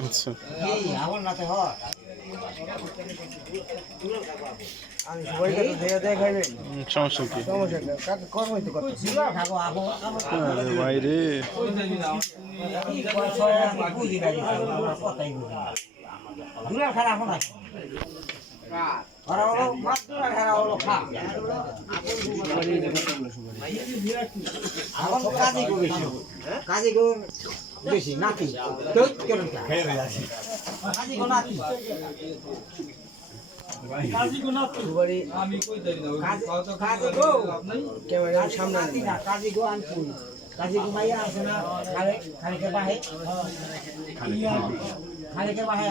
আচ্ছা। সমস্যা কি? সমস্যা নেই কাকে কর্মই তো করতেছি আরে ভাই রে। দূরের খেলা এখন আছে কাজী গো বেশি নাতি তো কেন কাজী গো নাতি সুবারি কাজী কাজী গো ক্যামেরার সামনে কাজী গো আনছি কাজী গো মাইয়া আছে না খালে খালিকে বাহে খালিকে বাহে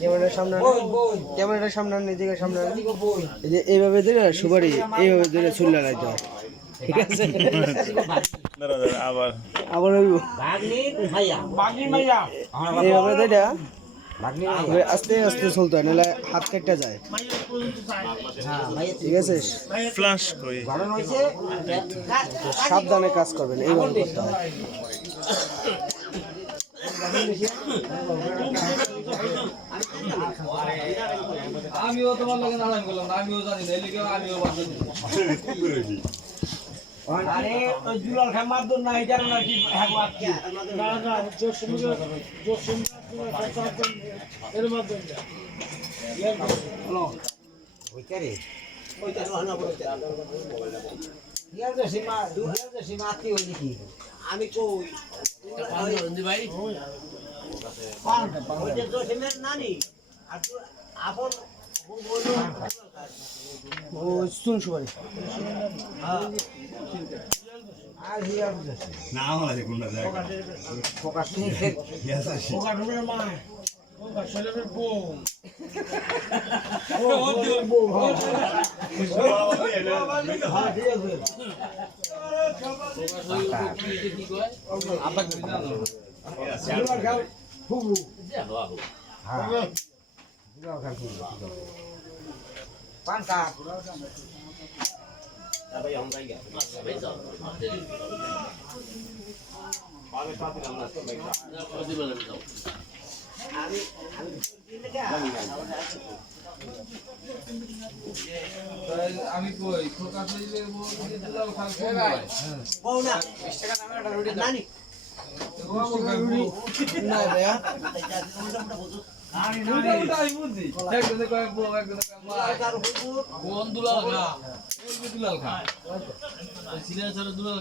ক্যামেরার সামনে আনেন। বই বই ক্যামেরার সামনে আনেন, সামনে আনেন। কাজী গো বই এই যে এইভাবে ধরে সুবারি এইভাবে ধরে চুল লাগাইতে হয় ঠিক আছে আবার। আবার আস্তে আস্তে চলতে হয় নাহলে হাত কেটে যায়। হ্যাঁ ঠিক আছে? ফ্লাশ সাবধানে কাজ করবেন এইভাবে করতে হয়। আমিও তোমার লগে নারায়ণ করলাম আমিও জানি না এলিকে আমিও বাদ দিই আরে ওই জুলাল খান মারদুন না এটা না কি হ্যাঁ আজকে ওইটারে? ইয়ার যে সীমা ইয়ার যে সীমা আত্মীয় হইলি কি? আমি কই? ও চুন সুবারি আর হিয়ার যে না আমার আছে কোনটা জায়গা ফোকাস নিয়ে ফোকাস ঢুকে মা পান কাপ আমি কই প্রকাশ হইলে বলতে দিলাম খাল কোন ভাই না ভাইয়া আমি খা কোন দুলাল খা সিরিয়াস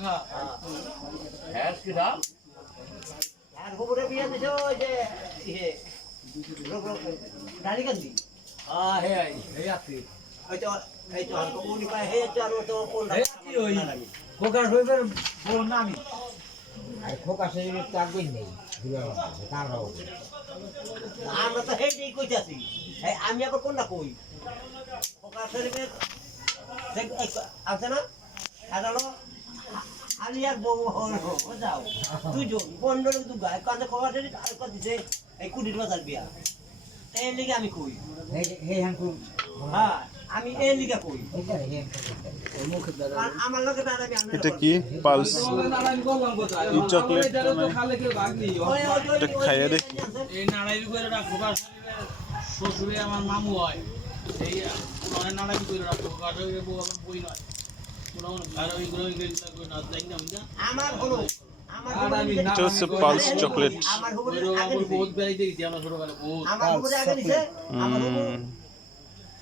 খা হ্যাঁ কি দাম আর গোবরে বিয়ে দিছো ওই যে ইয়ে লোক লোক ডালি কান্দি আ হে আই হে আপনি এই তো এই তো আর কোনি পায় হে তো আর তো কোন হে কি হইবে বল না আমি আরে ফোকাস হইবে চাকবেন নেই কার রাও আমরা তো হেডেই কইতাছি। আমি আবার কোনটা কই? ফোকাস হইবে আছে না? আদালো আমি আর বউ যাও। দুজন পনেরো দু গায়ে কাঁধে খবর আর কত দিছে এই কুড়ির বাজার বিয়া। এই লিগে আমি কই? হ্যাঁ আমি এই লিগে কই আমার লগে দাঁড়াবি এটা কি? পালস এই চকলেট এটা খাইয়া দেখি। এই নাড়াই করে শ্বশুরে আমার মামু হয়। পুরনো নাড়াই করে কার বই নয়। আমার হলো এটা হচ্ছে পালস চকলেট। আমরা ছোটবেলা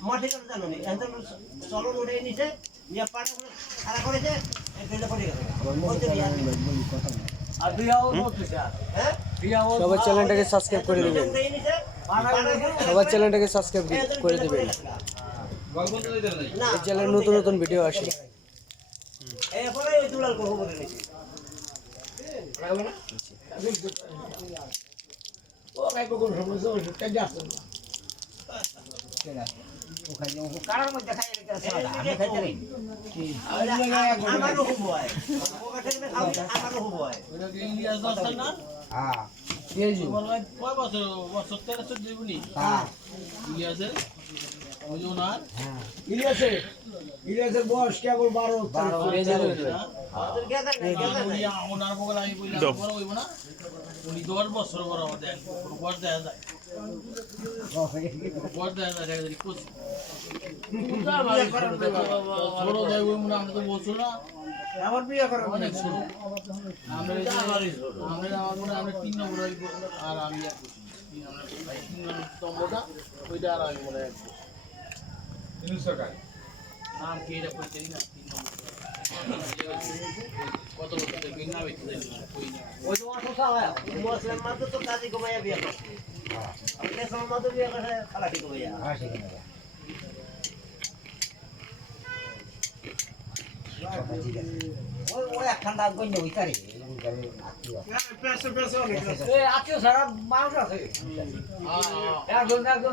মঠে করে জানো নি? এখন চলো উঠে নিছে নিয়ে পাড়ে করে খাড়া করেছে হ্যাঁ? সবার চ্যানেলটাকে সাবস্ক্রাইব করে দিবেন। সবার চ্যানেলটাকে সাবস্ক্রাইব করে দিবেন। এই চ্যানেলে নতুন নতুন ভিডিও আসে। নিছে কারার মধ্যে খাই রেখেছে আমি খাইতে নেই আমারও হবু আমারও হবু হয়। ওটা কি ইলিয়াস দস্তার না হ্যাঁ। কয় বছর? বছর তেরো চোদ্দ দিবনি? হ্যাঁ। ইলিয়াসের? ওই যে ওনার ইলিয়াসের ইলিয়াসের বয়স কেবল বারো ওনার বগল আমি বললাম হইব না। উনি দশ বছর পর আমার দেন। দেখা যায়। বর দেখা যায় দেখা যায়। কোচ। ছোট যাই আমরা তো বলছো না। আমার বিয়ে করে অনেক ছোট। আমরা আমরা আমার মনে হয় আমরা তিন নম্বর আর আমি এক তিন আমরা ভাই তিন নম্বর ওইটা আর আমি মনে হয় আত্মীয় সারা মানুষ আছে। একজন একজন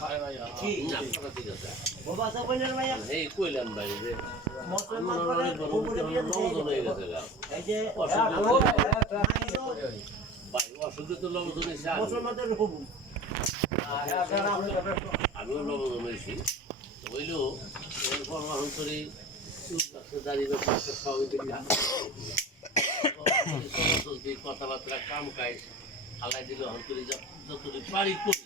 হ্যাঁ, হয়ে আমিও লবণ হয়েছি হইলেও এরপর অন্তরে কথাবার্তা কাম কাজ আল্লাহ দিলে অন্তরে যতটুকু পারি করি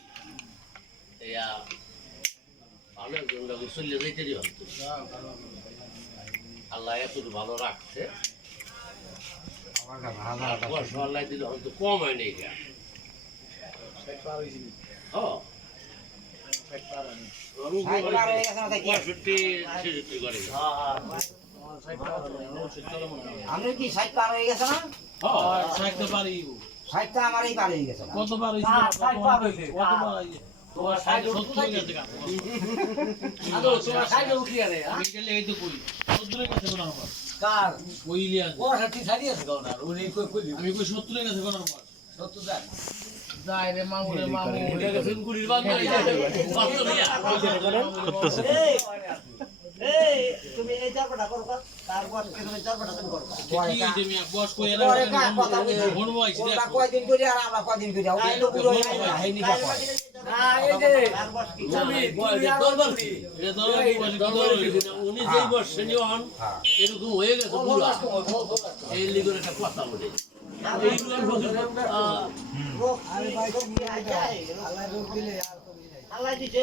ভালো একজন লোক চলে যাইতে দিও আল্লাহ এতটুকু ভালো রাখছে। বয়স আল্লাহ দিলে হয়তো কম হয় নাই গা। হ্যাঁ পঁয়ষট্টি ছেষট্টি করে। আমরা কি ষাট পার হয়ে গেছে না? হ্যাঁ পার হয়ে গেছে না? কতবার হয়েছে? পার হয়েছে, তুমি এই চারপাটা করো? কা? তার বয়স কে তুমি চারপাটা তুমি করো। কি হইছে মিয়া বস কই এরা কথা দেখো। কয়দিন করি আর আমরা কয়দিন করি? ওই তো বুড়ো হয়ে। হ্যাঁ, উনি যেই বসে নিয়ন এরকম হয়ে গেছে পুরা। এই লিগের একটা কথা বলে? আল্লাহ দিছে,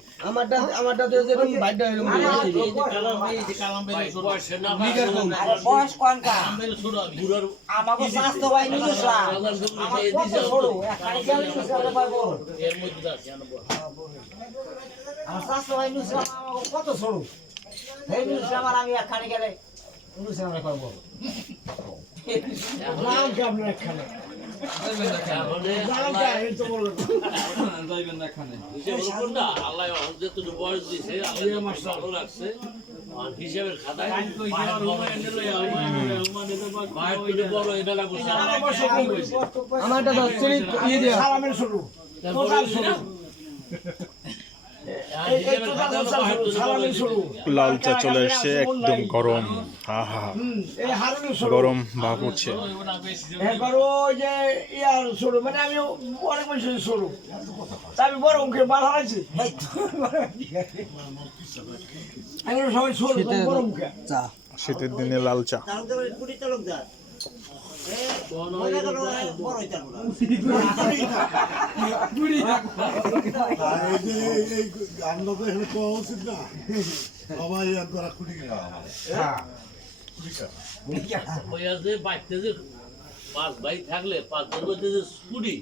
আমারটা আমারটা তো যেরকম বাইরটা এরকম আরে, বেশি। এই যে কালাম এই যে কালাম বেরে ছোট লিগার কম। বয়স কোন কা? বেরে ছোট বুড়ার আমাকে স্বাস্থ্য ভাই নিজস্বা। সাধারণ আমার কত। এর মধ্যে আমার স্বাস্থ্য ভাই আমাকে। এই নিজস্বা আমার আমি একখানে গেলে আমরা। নাম একখানে? হিসেবের আল্লাহ আমার ভালো লাল চা চলে এসছে একদম গরম। হা গরম ভাব উঠছে সরু মানে আমি অনেক বেশি সরু আমি বড় মুখে বার হারাইছি। শীতের দিনে লাল চা। পাঁচ ভাই থাকলে পাঁচজন মধ্যে যে স্কুটি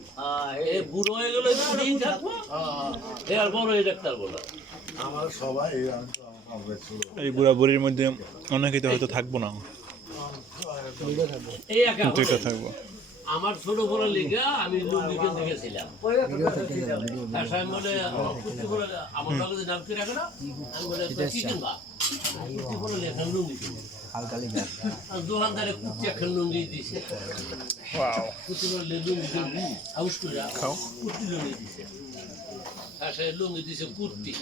এ বুড়ো হয়ে গেলে স্কুটি থাকব এ বড় হয়ে ডাক্তার বলা আমার সবাই এই বুড়া বুড়ির মধ্যে অনেকেই তো হয়তো থাকব না। দুইটা থাকব। আমার ছোট বড় লিগা আমি লুঙ্গি কিনতে গেছিলাম বলে আমার কাগজে নাম কি রাখে না আমি বলে কি কিনবা? বলে লেখা লুঙ্গি দোকানদারে লুঙ্গি দিছে। বলে লুঙ্গি হাউস করে কুর্তি লুঙ্গি দিছে। আর লুঙ্গি দিছে কুর্তি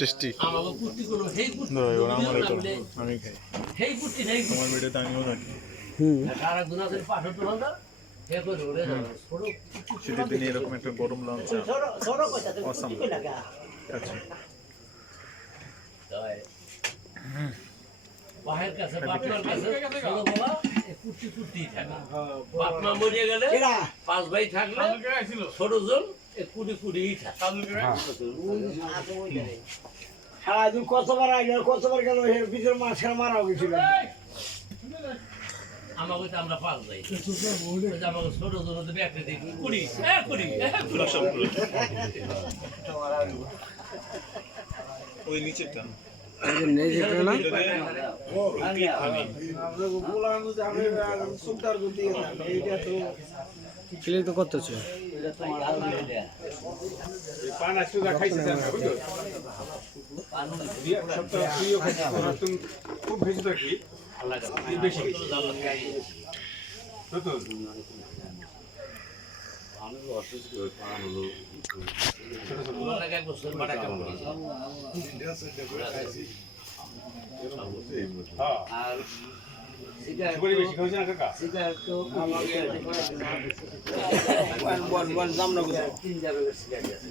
টেস্টি। আমি খাই। আমার ভিডিওতে আমিও শীতের দিনে এরকম একটা গরম লাঞ্চ আচ্ছা। বাহের কাছে বাপমার কাছে ছোট বাবা কুর্তি কুর্তি থাকে। বাপমা মরিয়ে গেলে পাঁচ ভাই থাকলে ছোট জন। সারাদিন কতবার আগে কতবার গেল পিছনে মাঝখানে মারাও গেছিল? আমাকে আমরা যে আমাকে ছোট তো ব্যাগটা দিই। কুড়ি এ কুড়ি কুড়ি। ওই নিচেরটা। নেই যেটা না ছেলে তো করতেছে এক বছর বাটা কেমন আর দাম না তিন যাবে সিগারেট আর আছে